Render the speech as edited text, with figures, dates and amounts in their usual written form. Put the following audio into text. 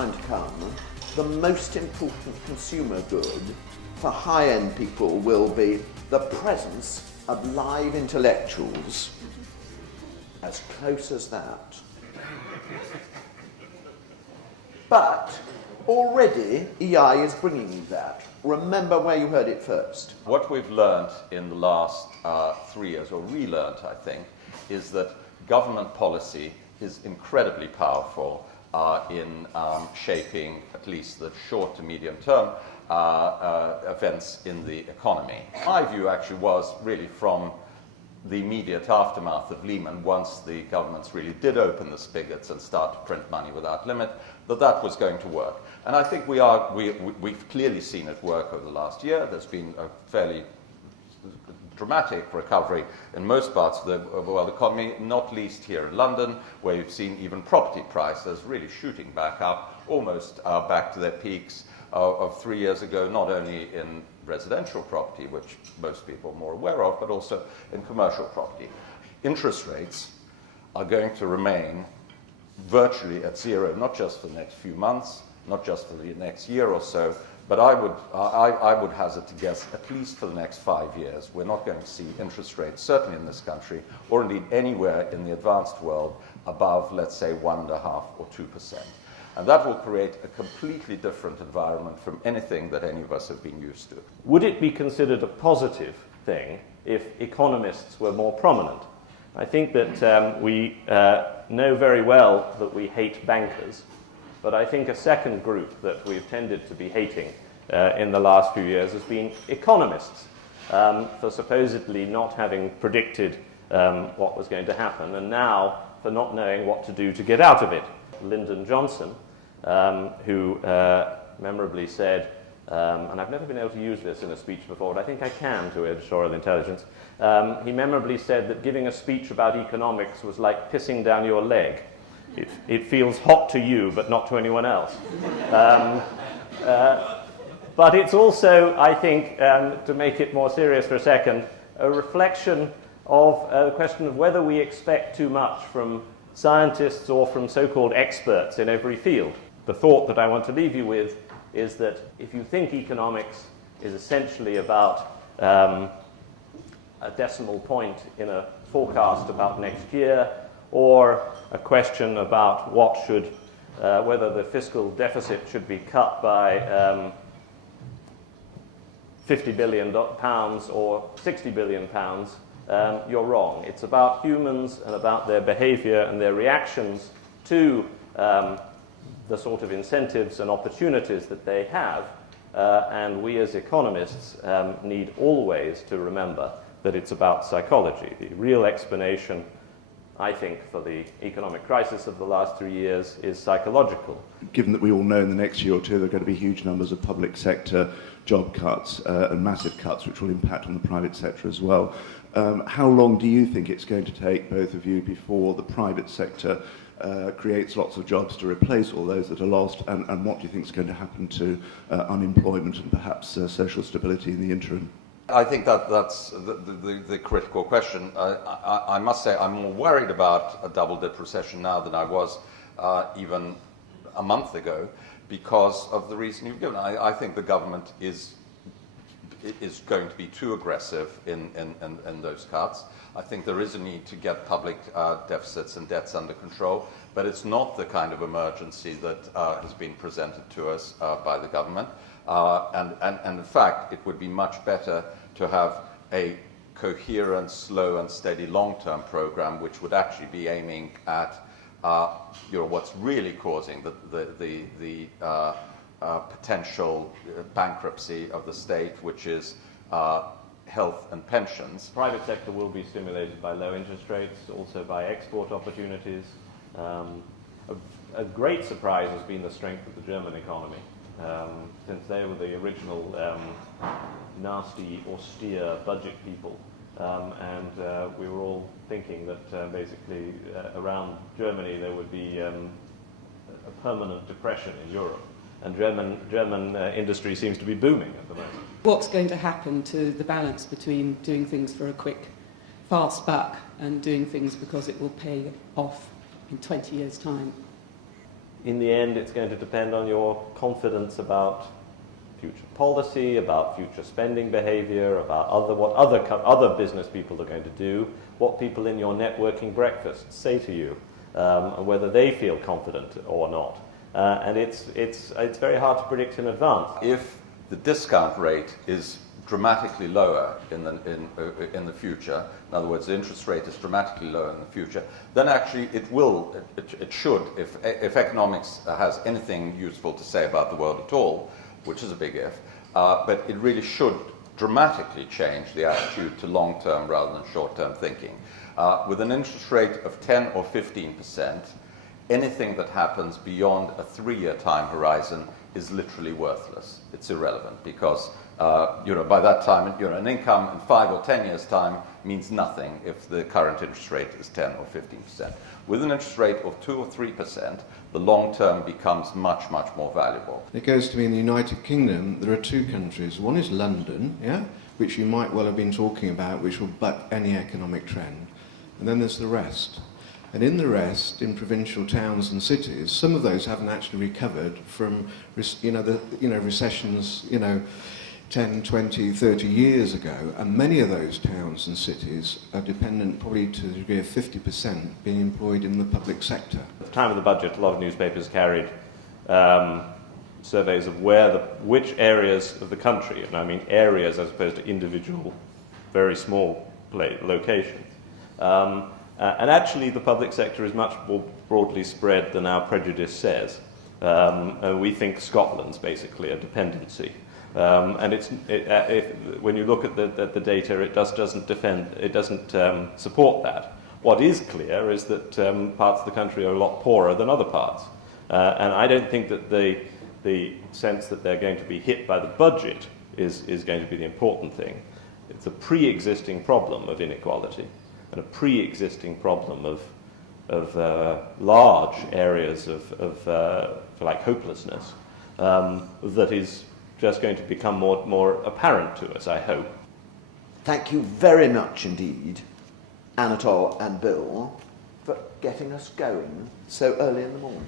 time to come, the most important consumer good for high-end people will be the presence of live intellectuals. As close as that. But already EI is bringing you that. Remember where you heard it first. What we've learned in the last 3 years, or relearned, I think, is that government policy is incredibly powerful in shaping at least the short to medium term events in the economy. My view actually was really from the immediate aftermath of Lehman, once the governments really did open the spigots and start to print money without limit, that was going to work. And I think we've clearly seen it work over the last year. There's been a fairly dramatic recovery in most parts of the world economy, not least here in London, where you've seen even property prices really shooting back up, almost back to their peaks of 3 years ago, not only in residential property, which most people are more aware of, but also in commercial property. Interest rates are going to remain virtually at zero, not just for the next few months, not just for the next year or so, but I would hazard to guess at least for the next 5 years, we're not going to see interest rates, certainly in this country, or indeed anywhere in the advanced world, above, let's say, 1.5% or 2%. And that will create a completely different environment from anything that any of us have been used to. Would it be considered a positive thing if economists were more prominent? I think that we know very well that we hate bankers, but I think a second group that we've tended to be hating in the last few years has been economists, for supposedly not having predicted what was going to happen, and now for not knowing what to do to get out of it. Lyndon Johnson, who memorably said, and I've never been able to use this in a speech before, but I think I can to editorial intelligence, he memorably said that giving a speech about economics was like pissing down your leg. It feels hot to you, but not to anyone else. But it's also, I think, to make it more serious for a second, a reflection of the question of whether we expect too much from scientists or from so-called experts in every field. The thought that I want to leave you with is that if you think economics is essentially about a decimal point in a forecast about next year, or a question about whether the fiscal deficit should be cut by £50 billion or £60 billion, you're wrong. It's about humans and about their behavior and their reactions to the sort of incentives and opportunities that they have. And we as economists need always to remember that it's about psychology. The real explanation, I think, for the economic crisis of the last 3 years is psychological. Given that we all know in the next year or two there are going to be huge numbers of public sector job cuts and massive cuts which will impact on the private sector as well, how long do you think it's going to take, both of you, before the private sector creates lots of jobs to replace all those that are lost, and what do you think is going to happen to unemployment and perhaps social stability in the interim? I think that's the critical question. I must say I'm more worried about a double-dip recession now than I was even a month ago, because of the reason you've given. I think the government is going to be too aggressive in those cuts. I think there is a need to get public deficits and debts under control, but it's not the kind of emergency that has been presented to us by the government. And in fact, it would be much better to have a coherent, slow and steady long-term program which would actually be aiming at what's really causing the potential bankruptcy of the state, which is health and pensions. The private sector will be stimulated by low interest rates, also by export opportunities. A great surprise has been the strength of the German economy, since they were the original nasty, austere budget people. And we were all thinking that basically around Germany there would be a permanent depression in Europe. And German industry seems to be booming at the moment. What's going to happen to the balance between doing things for a quick, fast buck and doing things because it will pay off in 20 years' time? in the end, it's going to depend on your confidence about future policy, about future spending behavior, about what other business people are going to do, what people in your networking breakfasts say to you, and whether they feel confident or not. And it's very hard to predict in advance. If the discount rate is dramatically lower in the future, in other words, the interest rate is dramatically lower in the future, then actually it should, if economics has anything useful to say about the world at all, which is a big if, but it really should dramatically change the attitude to long-term rather than short-term thinking. With an interest rate of 10 or 15%, anything that happens beyond a 3-year time horizon is literally worthless. It's irrelevant because by that time, an income in 5 or 10 years' time means nothing if the current interest rate is 10 or 15%. With an interest rate of 2 or 3%, the long term becomes much, much more valuable. It goes to me in the United Kingdom, there are two countries. One is London, which you might well have been talking about, which will buck any economic trend. And then there's the rest. And in the rest, in provincial towns and cities, some of those haven't actually recovered from, recessions, 10, 20, 30 years ago, and many of those towns and cities are dependent probably to the degree of 50% being employed in the public sector. At the time of the budget, a lot of newspapers carried surveys of which areas of the country, and I mean areas as opposed to individual, very small locations. And actually the public sector is much more broadly spread than our prejudice says. And we think Scotland's basically a dependency. And when you look at the data, it doesn't support that. What is clear is that parts of the country are a lot poorer than other parts. And I don't think that the sense that they're going to be hit by the budget is going to be the important thing. It's a pre-existing problem of inequality and a pre-existing problem of large areas of like hopelessness that is just going to become more apparent to us, I hope. Thank you very much indeed, Anatole and Bill, for getting us going so early in the morning.